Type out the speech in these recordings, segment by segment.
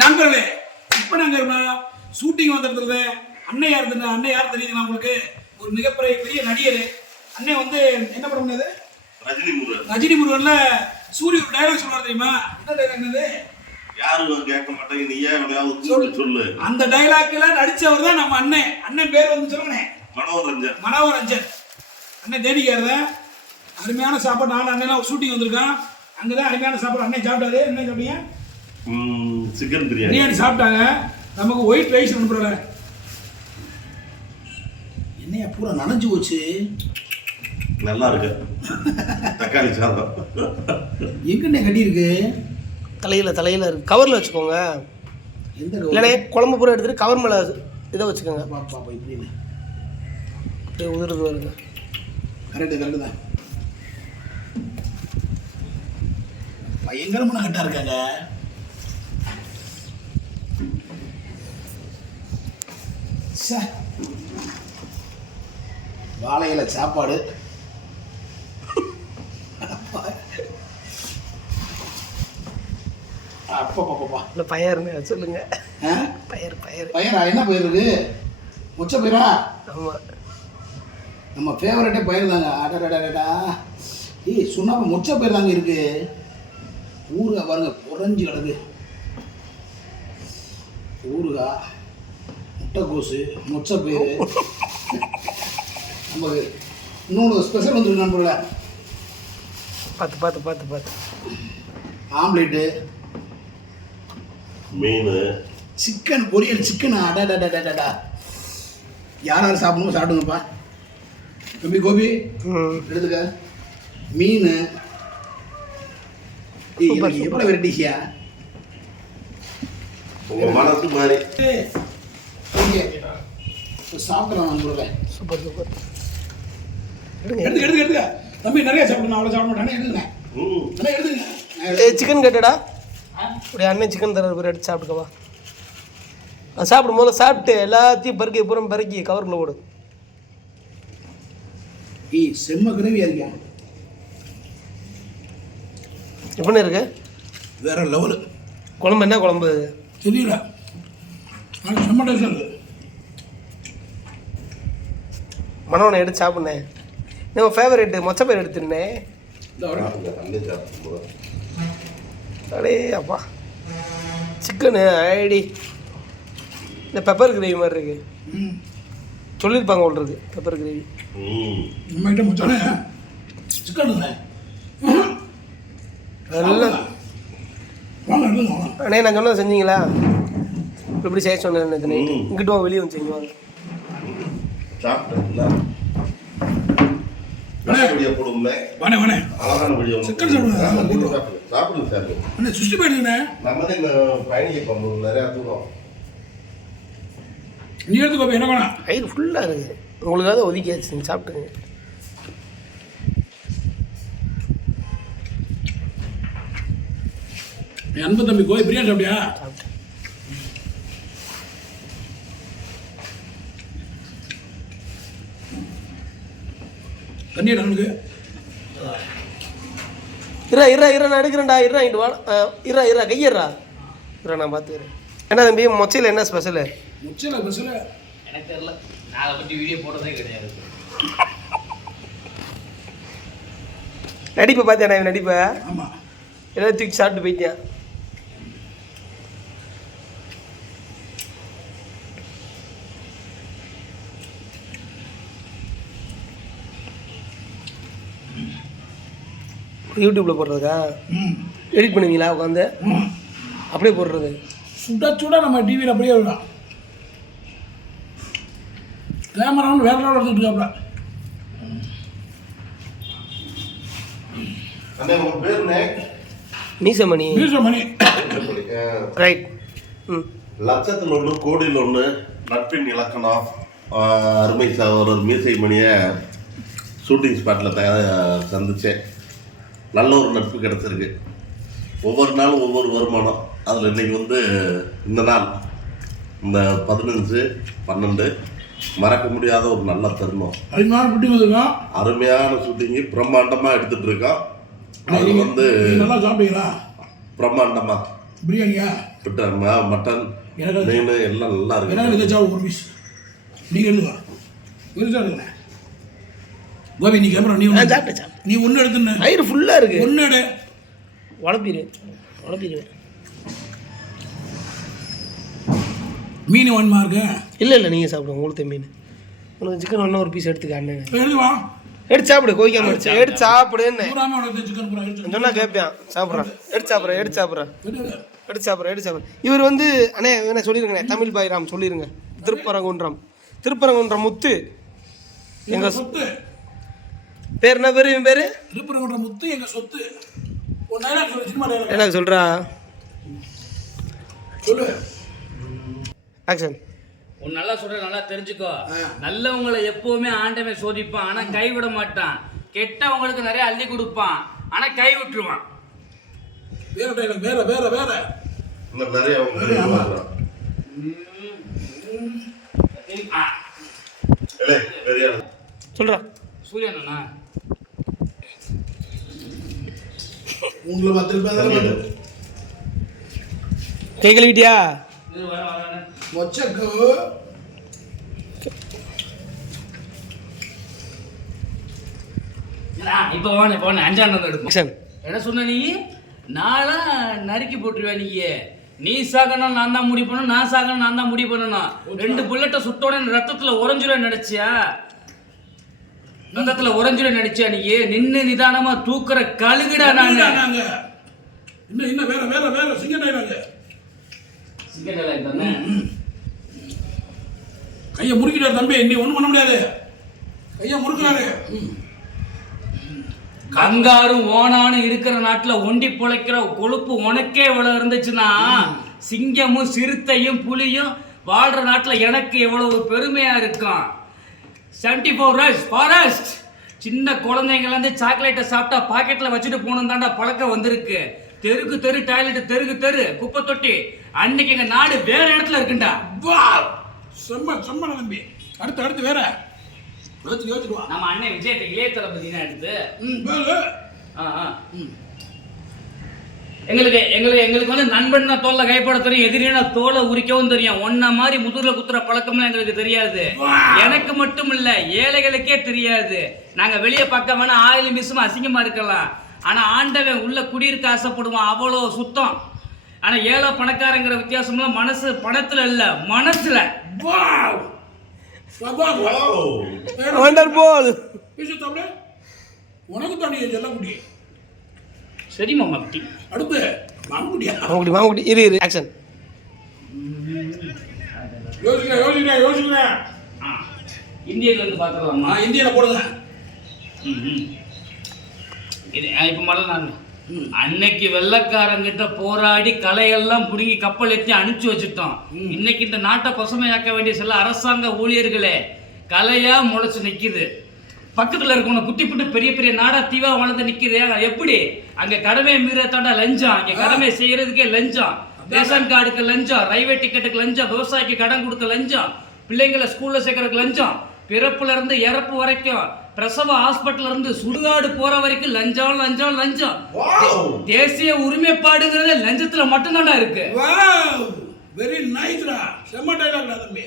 நண்பர்களே இப்போ நாங்கள் ஷூட்டிங் வந்துருந்தது அண்ணன் யார் தெரியுது அண்ணன் யார் தெரியுதுங்களா உங்களுக்கு? ஒரு மிகப்பெரிய பெரிய நடிகர். அண்ணன் வந்து என்ன படம் பண்ணது? ரஜினி முருகன். ரஜினி முருகன்ல சூரிய ஒரு டைலாக் சொல்றாரு தெரியுமா? என்ன டைலாக் என்னது? யாரும் கேட்க மாட்டாங்க. நீ ஏன் கூப்பிட்டு சொல்லு? அந்த டைலாக்ல நடிச்சவர் தான் நம்ம அண்ணன். அண்ணன் பேர் வந்து சொல்லுங்கண்ணே. மனோரஞ்சன். மனோரஞ்சன். அண்ணன் தேனிக்கார் தான் அருமையான சாப்பாடு. நானும் அண்ணன் ஷூட்டிங் வந்திருக்கான். அங்கே தான் அருமையான சாப்பாடு. அண்ணன் சாப்பிட்டாரு. என்ன சாப்பிட்டீங்க? சிக்கன் பிரியாணி பிரியாணி சாப்பிட்டாங்க? நமக்கு ஒயிட் ரைஸ் அனுப்புறல என்னையா பூரா நனைஞ்சு போச்சு? நல்லா இருக்கு. தக்காளி சாதம். எங்கண்ணே கட்டியிருக்கு? தலையில் தலையில் இருக்கு. கவரில் வச்சுக்கோங்க. எந்த இல்லைண்ணே குழம்பு பூரா எடுத்துட்டு கவர் மேலே இதை வச்சுக்கோங்க. அப்படியே உதிர்ந்து வருங்க கரெக்டு கரெக்டு தான். பயங்கரமான கட்டா இருக்காங்க. ச்சே. வாழை இலை சாப்பாடு. அப்பப்பப்பா இல்லை பயிர்னு சொல்லுங்க. பயிர் பயிர். பயிரா? என்ன பயிர் இருக்கு? முச்ச பயிரா? ஆமாம் நம்ம ஃபேவரட்டே பயிர் தாங்க. அடடடடா ஏய் சுண்ணாம்பு முச்ச பயிர் தாங்க இருக்கு. ஊறுகாய் பாருங்க குறைஞ்சி கிடக்கு. ஊறுகாய். முட்டைக்கோசு முச்ச பயிர் நமக்கு இன்னொன்று ஸ்பெஷல் வந்துருக்கு நண்பர்கள பார்த்து பார்த்து பார்த்து பார்த்து ஆம்லேட்டு. மீன். சிக்கன் பொரியல் சிக்கன் அடடடடடா யார் யார் சாப்பிடணுமோ சாப்பிடுங்கப்பா. கோபி கோபி எடுத்துக்க. மீன். எவ்வளோ வெரைட்டிஸியா உங்க மனசு மாதிரி நான் கொடுக்குறேன் சூப்பர் சூப்பர். எடுங்க எடுத்துக்க எடுத்துக்க எடுத்துக்க. தம்பி நிறைய சாப்பிடணும் அவ்வளோ சாப்பிட மாட்டானே. எடுத்துங்க ம் நல்லா எடுத்துங்க நான் ஏ சிக்கன் கேட்டடா. அப்படியே அண்ணன் சிக்கன் தர பேர் எடுத்து சாப்பிட்டுக்கவா. அது சாப்பிடும் போது சாப்பிட்டு எல்லாத்தையும் பருக்கி பூரம் பருக்கி கவரில் போடு. ஏய் செம்ம கிரேவியா இருக்கியா எப்படின்னு இருக்கு? வேற லெவலு குழம்பு என்ன குழம்பு? தெரியல. செம்ம டேஸ்ட் இருக்கு மனவனை எடுத்து சாப்பிட்னேன் நம்ம ஃபேவரேட்டு எடுத்துருந்தேன் சாப்பிடுங்க, அண்ணே சாப்பிடுங்க. அடே அப்பா. சிக்கனு ஐடி இந்த பெப்பர் கிரேவி மாதிரி இருக்கு. ம் சொல்லியிருப்பாங்க போல் இருக்கு பெப்பர் கிரேவி அண்ணே நான் சொன்னதை செஞ்சீங்களா? இப்ப எப்படி செய்ய சொன்னேன் நேற்று நைட்டு. இங்கிட்டு வெளியே வந்து செஞ்சுவாங்க வெளியே போடுங்களே வாணே வாணே. அழகான சிக்கன் சாப்பிடுங்க. சாப்பிடுங்க சாப்பிடுங்க அண்ணே சுஷ்டி போயிடுங்கண்ணே நம்ம தான் இந்த பயணிக்க போகணும் நிறையா தூரம். நீ எடுத்து கோபி என்ன வேணாம். வயிறு ஃபுல்லாக இருக்குது உங்களுக்காக ஒதுக்கியாச்சு நீங்கள் சாப்பிட்டுங்க. என் அன்பு தம்பி கோய் பிரியாணி சாப்பிட்டியா? தண்ணி எனக்கு இரா இரா இரா நான் எடுக்கிறேன்டா. இரா இங்கிட்டு வா. இரா இரா கையறா. இரா நான் பார்த்துக்கிறேன் என்ன தம்பி மொச்சையில் என்ன ஸ்பெஷலு முச்சல பஸ்ஸில் எனக்கு தெரியல. நான் அதை பற்றி வீடியோ போட்டதே கிடையாது. நடிப்பை பார்த்தியா இவன் நடிப்பை? ஆமாம் எல்லாம் தூக்கி சாப்பிட்டு போயிட்டேன் யூடியூப்பில் போடுறதுக்கா? எடிட் பண்ணுவீங்களா உட்காந்து. அப்படியே போடுறது. சுட சுட நம்ம டிவியில் அப்படியே விடலாம். கேமராவும் வேற லெவலில் எடுத்துட்டு இருக்காப்ல மீசமணி மீச மணி அஹ், ரைட் ம். லட்சத்தில் ஒன்று கோடியில் ஒன்று நட்பின் இலக்கணம் அருமை சகோதரர் மீசை மணியை ஷூட்டிங் ஸ்பாட்டில் தயார் சந்தித்தேன் நல்ல ஒரு நட்பு கிடச்சிருக்கு. ஒவ்வொரு நாளும் ஒவ்வொரு வருமானம். அதில் இன்னைக்கு வந்து இந்த நாள் இந்த பதினஞ்சு பன்னெண்டு மறக்க முடியாத ஒரு நல்ல தருணம். அருமையான குட்டி வந்திருக்கோம். அருமையான ஷூட்டிங்கு பிரம்மாண்டமாக எடுத்துட்டு இருக்கோம். அது வந்து நல்லா சாப்பிட்டீங்களா? பிரம்மாண்டமாக பிரியாணியா? மட்டன் மீன் எல்லாம் நல்லா இருக்கு. ஒரு பீஸ் நீங்கள் எடுங்க. கோபி நீ கேமரா நீ ஒன்று சாப்பிட்டேன் நீ ஒன்று எடுத்துன்னு வயிறு ஃபுல்லாக இருக்கு. ஒன்று எடு. உழப்பிடு உழப்பிடுவேன் மீன் ஒன்மா இருக்கு? இல்லை இல்லை நீங்கள் சாப்பிடுங்க உங்களுக்கு மீன். உனக்கு சிக்கன் ஒன்று ஒரு பீஸ் எடுத்துக்க அண்ணன். வா. எடுத்து சாப்பிடு கோய்க்காம எடுத்து எடுத்து சாப்பிடுன்னு. எடுத்து சொன்னா கேட்பேன் சாப்பிட்றேன் எடுத்து சாப்பிட்றேன் எடுத்து சாப்பிட்றேன் எடு, எடு. எடுத்து சாப்பிட்றேன் எடுத்து சாப்பிட்றேன் இவர் வந்து அண்ணே என்ன சொல்லிருங்கண்ணே தமிழ் பாய்ராம் சொல்லிருங்க. திருப்பரங்குன்றம். திருப்பரங்குன்றம் முத்து. எங்க சொத்து பேர் என்ன பேர்? இவன் பேர்? திருப்பரங்குன்ற முத்து எங்க சொத்து. எனக்கு சொல்கிறா சொல்லு ஆக்ஷன். உன் நல்லா சொல்ற நல்லா தெரிஞ்சுக்கோ. நல்லவங்களை எப்பவுமே ஆண்டவன் சோதிப்பான். ஆனா கை விட மாட்டான். கெட்டவங்களுக்கு நிறைய அள்ளி கொடுப்பான். ஆனா கை விட்டுருவான் வேற வேற வேற வேற. நிறைய. சொல்கிறா சூரியன் அண்ணா உங்களை பத்து தமிழ். பேர் கை கழுவிட்டியா மொச்சக்கு. இப்போ எடுக்கும் என்ன சொன்ன நீ? நாளா நறுக்கி போட்டுருவேன் நீ நீ சாகணும் நான் தான் முடிவு பண்ணணும் நான் சாகணும் நான் தான் முடிவு பண்ணணும் ரெண்டு புல்லட்டை சுட்டோட ரத்தத்துல உறைஞ்சிரும் நினைச்சியா? ரத்தத்துல உறைஞ்சிரும் நினைச்சியா நீ. நின்னு நிதானமா தூக்குற கழுகுடா நானு. நாங்க இன்னும் இன்னும் வேற வேற வேற சிங்க டைலாக் கையை முறுக்கிட்டாரு தம்பி நீ ஒண்ணும் பண்ண முடியாது. கையை முறுக்கிறாரு. கங்காரும் ஓனானும் இருக்கிற நாட்டுல ஒண்டி பொழைக்கிற கொழுப்பு உனக்கே இவ்வளவு இருந்துச்சுன்னா சிங்கமும் சிறுத்தையும் புலியும் வாழ்ற நாட்டுல எனக்கு எவ்வளவு பெருமையா இருக்கும். செவன்டி ஃபோர் ரஷ் ஃபாரஸ்ட் சின்ன குழந்தைங்கலேருந்து சாக்லேட்டை சாப்பிட்டா பாக்கெட்டில் வச்சுட்டு போகணும் தாண்டா பழக்கம் வந்திருக்கு. தெருக்கு தெரு டாய்லெட் தெருக்கு தெரு குப்பை தொட்டி. அன்னைக்கு எங்க நாடு வேற இடத்துல இருக்குண்டா. வா செம்ம செம்ம தம்பி. அடுத்து அடுத்து வேற. யோசிச்சு யோசிச்சு வா. நம்ம அண்ணன் விஜய் இளைய தளபதி தான் எடுத்து. ம். ஆ, ஆ. எங்களுக்கு எங்களுக்கு எங்களுக்கு வந்து நண்பன்னா தோல்ல கைப்பட தெரியும் எதிரினா தோலை உரிக்கவும் தெரியும். ஒன்ன மாதிரி முதுகுல குத்துற பழக்கம்லாம் எங்களுக்கு தெரியாது. எனக்கு மட்டும் இல்ல ஏழைகளுக்கே தெரியாது. நாங்க வெளியே பார்க்க வேணா ஆயில் மிஸ்ஸும் அசிங்கமா இருக்கலாம். ஆனா ஆண்டவன் உள்ள குடியிருக்க ஆசைப்படுவான். அவ்வளோ சுத்தம். ஆனா ஏழை பணக்காரங்கிற வித்தியாசம்லாம் மனசு பணத்துல இல்ல மனசுல. வாவ். சபாக் Wow. வேற வண்டர்போல் பேசு தம்பி உனக்கு தாண்டி செல்லக்குடி சரி மாமா குட்டி அடுத்து மாங்குடியா மாமுடி மாமுடி இரு இரு ஆக்ஷன் யோசிக்கிறேன் யோசிக்கிறேன் யோசிக்கிறேன் ஆ, இந்தியர்ல இருந்து பாத்துக்கலாமா ஆ இந்தியால போடுங்க. இது இப்ப முதல்ல நான் அன்னைக்கு வெள்ளக்காரங்கிட்ட போராடி கலையெல்லாம் புடுங்கி கப்பல் ஏற்றி அனுப்பிச்சு வச்சுட்டோம் இன்னைக்கு இந்த நாட்டை பசுமையாக்க வேண்டிய சில அரசாங்க ஊழியர்களே கலையா முளைச்சு நிக்குது. பக்கத்துல இருக்கவங்க குட்டி புட்டு பெரிய பெரிய நாடா தீவா வளர்ந்து நிக்குது. அங்க எப்படி? அங்க கடமை மீறத்தாண்டா லஞ்சம். அங்க கடமை செய்யறதுக்கே லஞ்சம். ரேஷன் கார்டுக்கு லஞ்சம். ரயில்வே டிக்கெட்டுக்கு லஞ்சம். விவசாயிக்கு கடன் கொடுக்க லஞ்சம். பிள்ளைங்களை ஸ்கூல்ல சேர்க்கறதுக்கு லஞ்சம். பிறப்புல இருந்து இறப்பு வரைக்கும் பிரசவ ஹாஸ்பிட்டல்ல இருந்து சுடுகாடு போற வரைக்கும் லஞ்சம் லஞ்சம் லஞ்சம். Wow. தேசிய உரிமைப்பாடுங்கிறது லஞ்சத்துல மட்டும்தான்டா இருக்கு. வாவ். வெரி நைஸ்டா செம்ம டைலாக்டா தம்பி.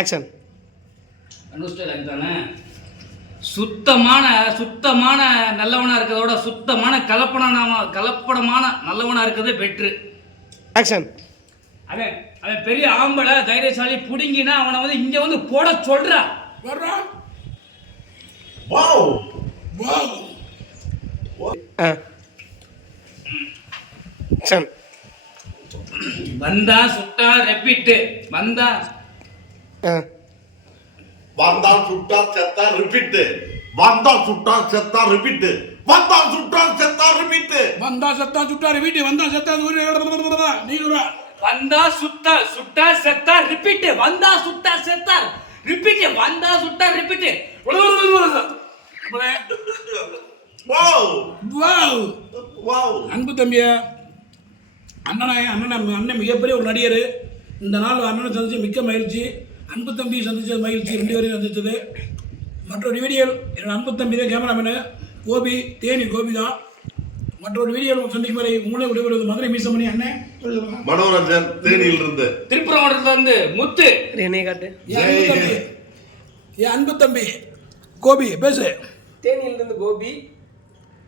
ஆக்ஷன் அண்டர்ஸ்டாண்ட் தானே? சுத்தமான சுத்தமான நல்லவனா இருக்கிறதோட சுத்தமான கலப்படமான கலப்படமான நல்லவனா இருக்கிறது பெட்ரு ஆக்ஷன் அவன் அவன் பெரிய ஆம்பளை தைரியசாலி புடுங்கினா அவனை வந்து இங்க வந்து போட ஆக்ஷன் வந்தா சுட்டா ரெப்பிட்டு வந்தா. ஆ வந்தா சுட்டா செத்தா ரிப்பீட் வந்தா சுட்டா செத்தா ரிப்பீட் வந்தா சுட்டா செத்தா ரிப்பீட் வந்தா சத்தா சுட்டாரு வீட்டு வந்தா சத்தா நீ வந்தா சுட்டா சுட்டா செத்தா ரிப்பீட் வந்தா சுட்டா செத்தா ரிப்பீட் வந்தா சுட்டா ரிப்பீட் வாவ் வாவ் வாவ் அன்பு தம்பிய அண்ணனை அண்ணனை அண்ணன் மிகப்பெரிய ஒரு நடிகர். இந்த நாள் அண்ணனை சந்திச்சு மிக்க மகிழ்ச்சி. அன்பு தம்பி சந்திச்சது மகிழ்ச்சி. ரெண்டு பேரையும் சந்திச்சது மற்றொரு வீடியோ என்னோட அன்பு தம்பி தான் கேமராமேனு கோபி தேனி கோபி தான். மற்றொரு வீடியோ சந்திக்கும் வரை உங்களே விடைபெறுவது மதுரை மீசமணி அண்ணன் மனோரஞ்சன் தேனியில் இருந்து திருப்பரங்குன்றத்துல இருந்து முத்து. என்னைய காட்டு என் அன்பு தம்பி. என் அன்பு தம்பி. கோபி பேசு. தேனியிலிருந்து கோபி.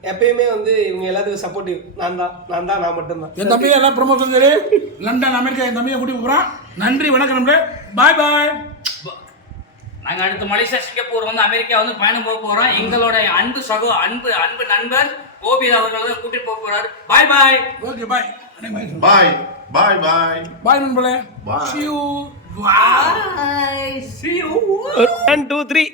எப்பயுமே வந்து இவங்க எல்லாத்துக்கும் சப்போர்ட்டிவ் நான் தான். நான் தான் நான் மட்டும்தான். என் தம்பி எல்லாம் ப்ரொமோஷன் சரி லண்டன் அமெரிக்கா என் தம்பியை கூட்டி போகிறான் நன்றி வணக்கம் நம்பளே பாய் பாய் நாங்க அடுத்து மலேசியா சிங்கப்பூர் வந்து அமெரிக்கா வந்து பயணம் போக போறோம். எங்களோட அன்பு சகோ அன்பு அன்பு நண்பர் கோபி அவர்கள் தான் கூட்டிட்டு போக போறாரு. பாய் bye okay bye bye bye bye bye நண்பர்களே. Bye. See you. Bye see you. One two three